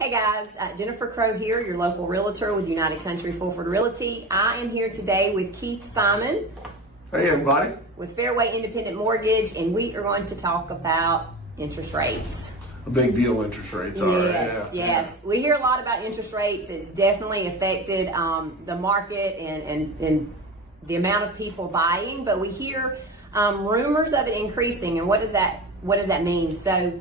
Hey guys, Jennifer Crow here, your local realtor with United Country Fulford Realty. I am here today with Keith Simon. Hey everybody. With Fairway Independent Mortgage, and we are going to talk about interest rates. A big deal, interest rates are. Yes. We hear a lot about interest rates. It's definitely affected the market and the amount of people buying, but we hear rumors of it increasing. And what does that mean? So,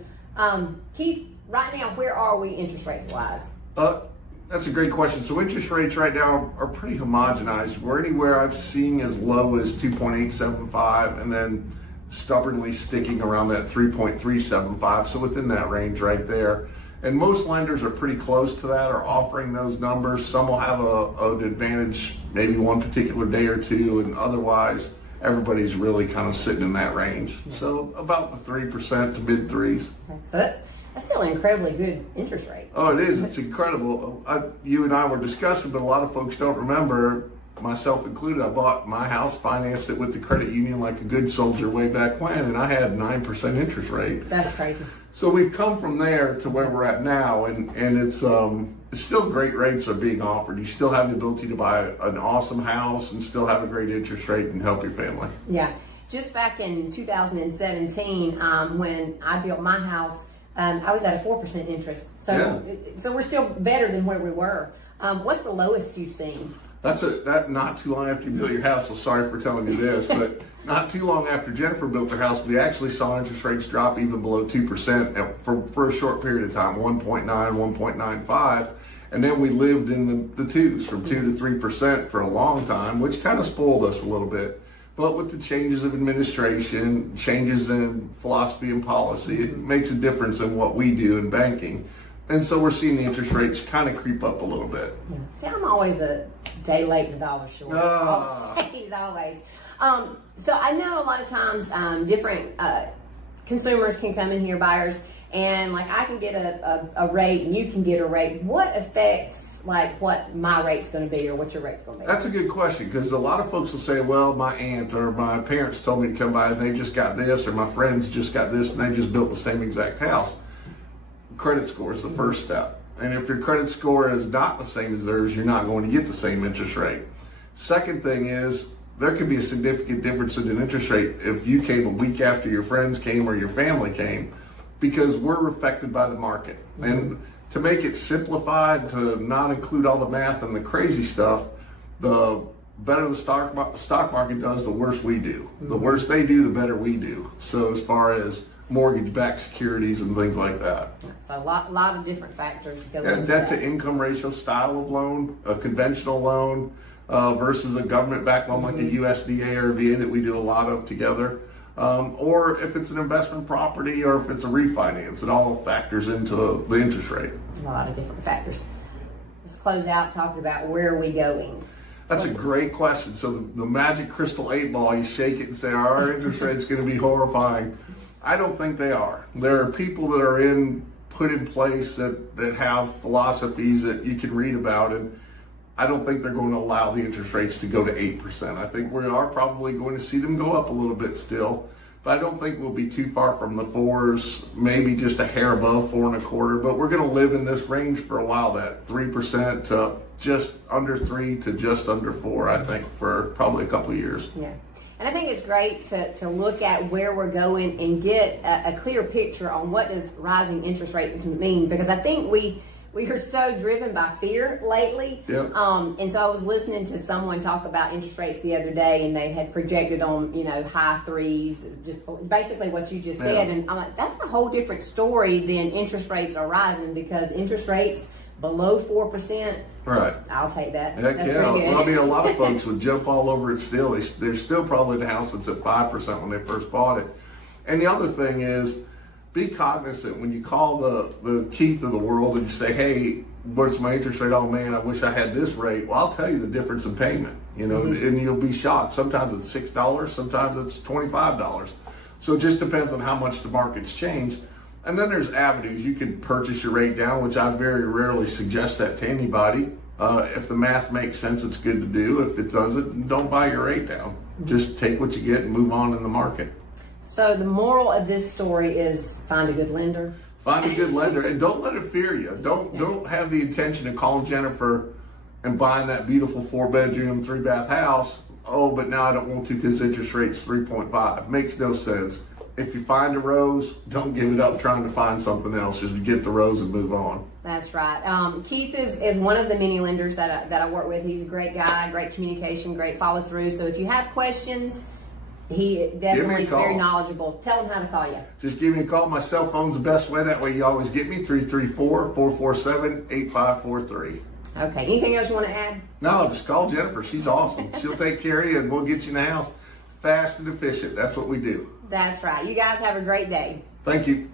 Keith, right now, where are we interest rates wise? That's a great question. So interest rates right now are pretty homogenized. We're anywhere I've seen as low as 2.875 and then stubbornly sticking around that 3.375. So within that range right there. And most lenders are pretty close to that, are offering those numbers. Some will have an advantage maybe one particular day or two, and otherwise everybody's really kind of sitting in that range. So about the 3% to mid threes. That's still an incredibly good interest rate. Oh, it is. It's incredible. You and I were discussing, but a lot of folks don't remember, myself included. I bought my house, financed it with the credit union like a good soldier way back when, and I had 9% interest rate. That's crazy. So we've come from there to where we're at now, and it's still great rates are being offered. You still have the ability to buy an awesome house and still have a great interest rate and help your family. Yeah. Just back in 2017, when I built my house, I was at a 4% interest. So we're still better than where we were. What's the lowest you've seen? That not too long after you built your house, so sorry for telling you this, but not too long after Jennifer built her house, we actually saw interest rates drop even below 2% for a short period of time, 1.9, 1.95. And then we lived in the twos, from 2 to 3% for a long time, which kind of spoiled us a little bit. But with the changes of administration, changes in philosophy and policy, it makes a difference in what we do in banking. And so we're seeing the interest rates kind of creep up a little bit. Yeah. See, I'm always a day late and a dollar short. Always. So I know a lot of times different consumers can come in here, buyers, and like I can get a rate and you can get a rate. What affects like what my rate's going to be or what your rate's going to be? That's a good question, because a lot of folks will say, well, my aunt or my parents told me to come by and they just got this, or my friends just got this and they just built the same exact house. Credit score is the first step. And if your credit score is not the same as theirs, you're not going to get the same interest rate. Second thing is, there could be a significant difference in an interest rate if you came a week after your friends came or your family came, because we're affected by the market. And to make it simplified, to not include all the math and the crazy stuff, the better the stock market does, the worse we do. The worse they do, the better we do. So as far as mortgage-backed securities and things like that. So a lot of different factors go into that. Debt-to-income ratio, style of loan, a conventional loan versus a government-backed loan like a USDA or a VA that we do a lot of together. Or if it's an investment property or if it's a refinance, it all factors into the interest rate. A lot of different factors. Let's close out talking about where are we going. That's a great question. So the magic crystal 8 ball, you shake it and say, are our interest rates going to be horrifying? I don't think they are. There are people that are put in place that have philosophies that you can read about, and I don't think they're going to allow the interest rates to go to 8%. I think we are probably going to see them go up a little bit still, but I don't think we'll be too far from the 4s, maybe just a hair above 4.25, but we're going to live in this range for a while, that 3% to just under 3 to just under 4, I think, for probably a couple of years. Yeah. And I think it's great to look at where we're going and get a clear picture on what does rising interest rate mean, because I think we are so driven by fear lately. Yep. And so I was listening to someone talk about interest rates the other day, and they had projected on, high 3s, just basically what you just said. And I'm like, that's a whole different story than interest rates are rising, because interest rates below 4%. Right. I'll take that. Heck that's yeah. pretty good. Well, I mean, a lot of folks would jump all over it still. They're still probably the house that's at 5% when they first bought it. And the other thing is, be cognizant when you call the Keith of the world and you say, hey, what's my interest rate? Oh man, I wish I had this rate. Well, I'll tell you the difference in payment, and you'll be shocked. Sometimes it's $6, sometimes it's $25. So it just depends on how much the market's changed. And then there's avenues. You can purchase your rate down, which I very rarely suggest that to anybody. If the math makes sense, it's good to do. If it doesn't, don't buy your rate down. Just take what you get and move on in the market. So the moral of this story is find a good lender. Find a good lender, and don't let it fear you. Don't have the intention of calling Jennifer and buying that beautiful 4-bedroom, 3-bath house. Oh, but now I don't want to because interest rate's 3.5. Makes no sense. If you find a rose, don't give it up trying to find something else. Just get the rose and move on. That's right. Keith is one of the many lenders that I work with. He's a great guy, great communication, great follow through. So if you have questions, he definitely is very knowledgeable. Tell him how to call you. Just give me a call. My cell phone's the best way. That way you always get me, 334-447-8543. Okay. Anything else you want to add? No, just call Jennifer. She's awesome. She'll take care of you, and we'll get you in the house fast and efficient. That's what we do. That's right. You guys have a great day. Thank you.